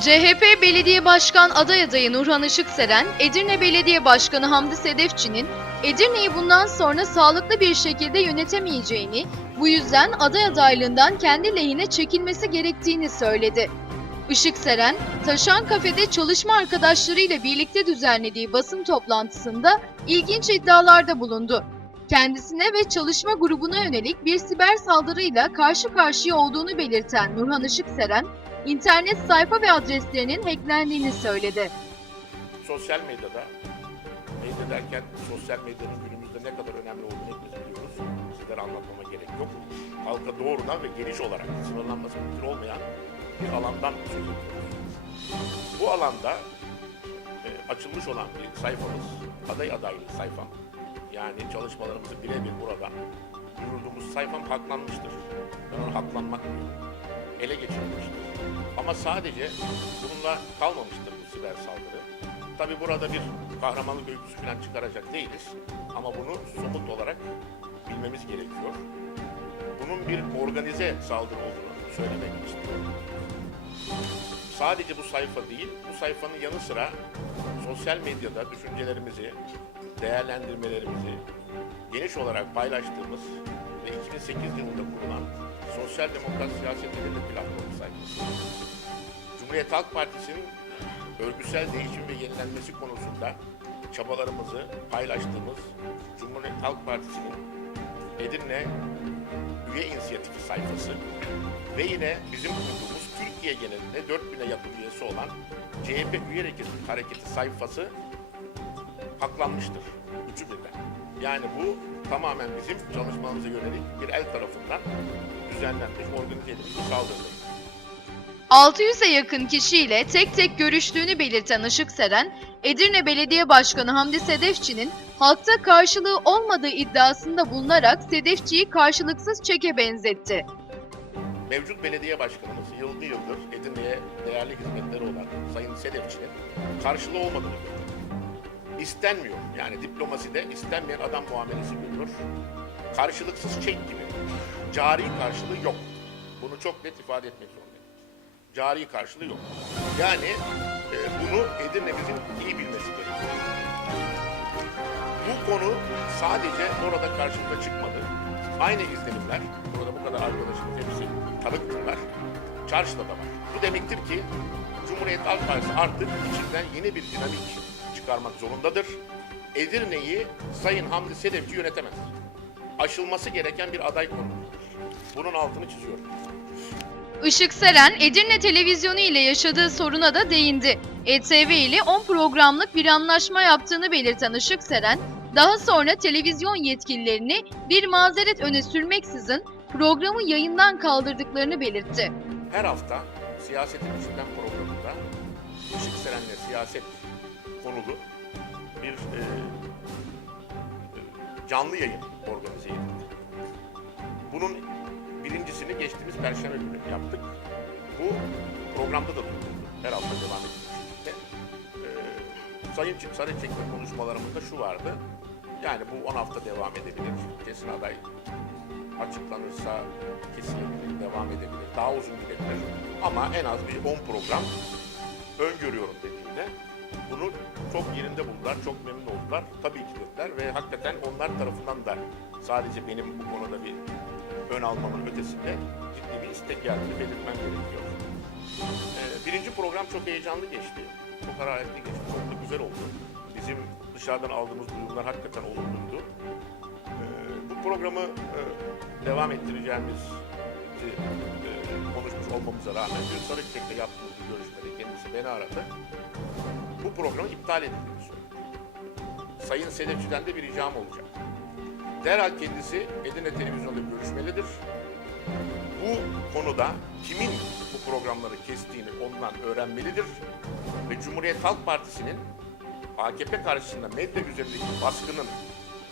CHP Belediye Başkan aday adayı Nurhan Işıkseren, Edirne Belediye Başkanı Hamdi Sedefçi'nin Edirne'yi bundan sonra sağlıklı bir şekilde yönetemeyeceğini, bu yüzden aday adaylığından kendi lehine çekilmesi gerektiğini söyledi. Işıkseren, Taşan Kafede çalışma arkadaşlarıyla birlikte düzenlediği basın toplantısında ilginç iddialarda bulundu. Kendisine ve çalışma grubuna yönelik bir siber saldırıyla karşı karşıya olduğunu belirten Nurhan Işıkseren, internet sayfa ve adreslerinin hacklendiğini söyledi. sosyal medyada, medya derken sosyal medyanın günümüzde ne kadar önemli olduğunu biliyoruz. Sizlere anlatmama gerek yok. Halka doğrudan ve geniş olarak sınırlanması mümkün olmayan bir alandan söz. Bu alanda e, açılmış olan bir sayfamız, aday adaylığı sayfam. Yani çalışmalarımızı birebir buradan duyurduğumuz sayfam haklanmıştır. Ben onu haklanmak. Ele geçirilmiştir. Ama sadece bununla kalmamıştır bu siber saldırı. Tabi burada bir kahramanlık öyküsü falan çıkaracak değiliz. Ama bunu somut olarak bilmemiz gerekiyor. Bunun bir organize saldırı olduğunu söylemek istiyorum. Sadece bu sayfa değil, bu sayfanın yanı sıra sosyal medyada düşüncelerimizi, değerlendirmelerimizi geniş olarak paylaştığımız ve 2008 yılında kurulan Sosyal Demokrat Siyaset Edirne platformu sayfası. Cumhuriyet Halk Partisi'nin örgüsel değişim ve yenilenmesi konusunda çabalarımızı paylaştığımız Cumhuriyet Halk Partisi'nin Edirne üye inisiyatifi sayfası ve yine bizim kurduğumuz Türkiye genelinde 4000'e yakın üyesi olan CHP üye hareketi sayfası haklanmıştır. Üçü birden. Yani bu tamamen bizim çalışmamıza yönelik bir el tarafından düzenlenmiş, organize edilmiş bir saldırıdır. 600'e yakın kişiyle tek tek görüştüğünü belirten Işıkseren, Edirne Belediye Başkanı Hamdi Sedefçi'nin halkta karşılığı olmadığı iddiasında bulunarak Sedefçi'yi karşılıksız çeke benzetti. Mevcut belediye başkanımız yıldı yıldır Edirne'ye değerli hizmetleri olan Sayın Sedefçi'nin karşılığı olmadığını görüyor. İstenmiyor. Yani diplomaside istenmeyen adam muamelesi görüyor. Karşılıksız çek gibi. Cari karşılığı yok. Bunu çok net ifade etmek zorundayım. Cari karşılığı yok. Yani e, bunu Edirne'mizin iyi bilmesi gerekiyor. Bu konu sadece orada karşımıza çıkmadı. Aynı izlenimler, burada bu kadar arkadaşımız hepsi tanıktırlar. Çarşıda da var. Bu demektir ki Cumhuriyet Halk Partisi artık içinden yeni bir dinamik çıkarmak zorundadır. Edirne'yi Sayın Hamdi Sedefçi yönetemez. Aşılması gereken bir aday konumudur. Bunun altını çiziyorum. Işıkseren, Edirne Televizyonu ile yaşadığı soruna da değindi. ETV ile 10 programlık bir anlaşma yaptığını belirten Işıkseren, daha sonra televizyon yetkililerini bir mazeret öne sürmeksizin programı yayından kaldırdıklarını belirtti. Her hafta Siyasetin İçinden programında Işık Seren'le siyaset konulu bir e, canlı yayın organize edildi. Bunun birincisini geçtiğimiz Perşembe günü yaptık. Bu programda da duyuruldu. Her hafta devam şekilde. E, Sayın Sarıçek'le konuşmalarımızda şu vardı. Yani bu 10 hafta devam edebilir. Kesin aday açıklanırsa kesinlikle devam edebilir. Daha uzun gidebilir. Ama en az bir 10 program öngörüyorum dediğimde bunu çok yerinde buldular, çok memnun oldular. Tabii ki dediler ve hakikaten onlar tarafından da sadece benim bu konuda bir ön almamın ötesinde ciddi bir istek geldiğini belirtmem gerekiyor. Ee, birinci program çok heyecanlı geçti. Çok hararetli geçti. Çok da güzel oldu. Bizim dışarıdan aldığımız duyumlar hakikaten olumluydu. Ee, bu programı e, devam ettireceğimiz e, konuşmuş olmamıza rağmen dün Sarıçek'le yaptığımız bir görüşmede kendisi beni aradı. Bu programı iptal edildiğini. Sayın Sedefçi'den de bir ricam olacak. Derhal kendisi Edirne Televizyonu'nda görüşmelidir. Bu konuda kimin bu programları kestiğini ondan öğrenmelidir. Ve Cumhuriyet Halk Partisi'nin AKP karşısında medya üzerindeki baskının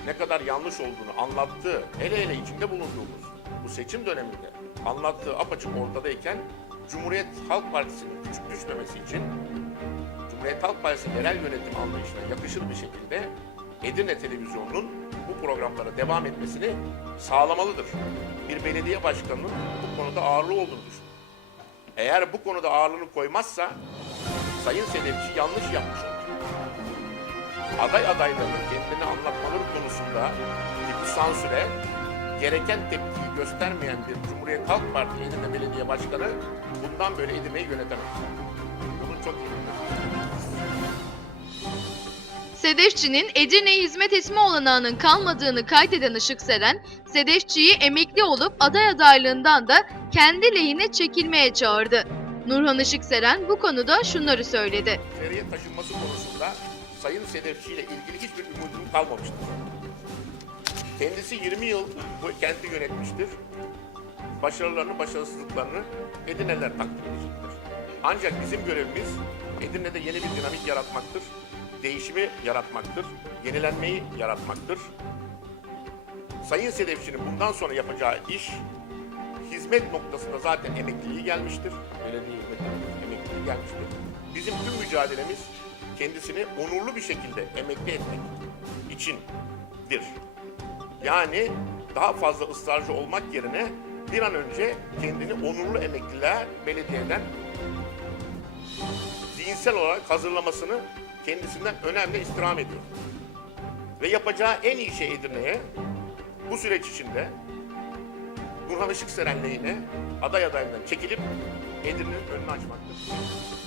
ne kadar yanlış olduğunu anlattığı, hele hele içinde bulunduğumuz bu seçim döneminde anlattığı apaçık ortadayken Cumhuriyet Halk Partisi'nin küçük düşmemesi için Cumhuriyet Halk Partisi yerel yönetim anlayışına yakışır bir şekilde Edirne Televizyonu'nun bu programlara devam etmesini sağlamalıdır. Bir belediye başkanının bu konuda ağırlığı olduğunu düşünüyorum. Eğer bu konuda ağırlığını koymazsa Sayın Sedefçi yanlış yapmış olur. Aday adaylarının kendini anlatmaları konusunda bu sansüre gereken tepkiyi göstermeyen bir Cumhuriyet Halk Partisi Edirne Belediye Başkanı bundan böyle Edirne'yi yönetemez. Bunun çok iyi. Sedefçi'nin Edirne'ye hizmet etme olanağının kalmadığını kaydeden Işık Seren, Sedefçi'yi emekli olup aday adaylığından da kendi lehine çekilmeye çağırdı. Nurhan Işık Seren bu konuda şunları söyledi. İçeriye taşınması konusunda Sayın Sedefçi ile ilgili hiçbir umudum kalmamıştır. Kendisi 20 yıl bu kenti yönetmiştir. Başarılarını, başarısızlıklarını Edirneler takdir edecektir. Ancak bizim görevimiz Edirne'de yeni bir dinamik yaratmaktır. Değişimi yaratmaktır. Yenilenmeyi yaratmaktır. Sayın Sedefçi'nin bundan sonra yapacağı iş hizmet noktasında zaten emekliliği gelmiştir. Belediye hizmet noktasında emekliliği gelmiştir. Bizim tüm mücadelemiz kendisini onurlu bir şekilde emekli etmek içindir. Yani daha fazla ısrarcı olmak yerine bir an önce kendini onurlu emekliliğe belediyeden zihinsel olarak hazırlamasını kendisinden önemli istirham ediyor. Ve yapacağı en iyi şey Edirne'ye bu süreç içinde Nurhan Işıkseren lehine aday adayından çekilip Edirne'nin önünü açmaktır.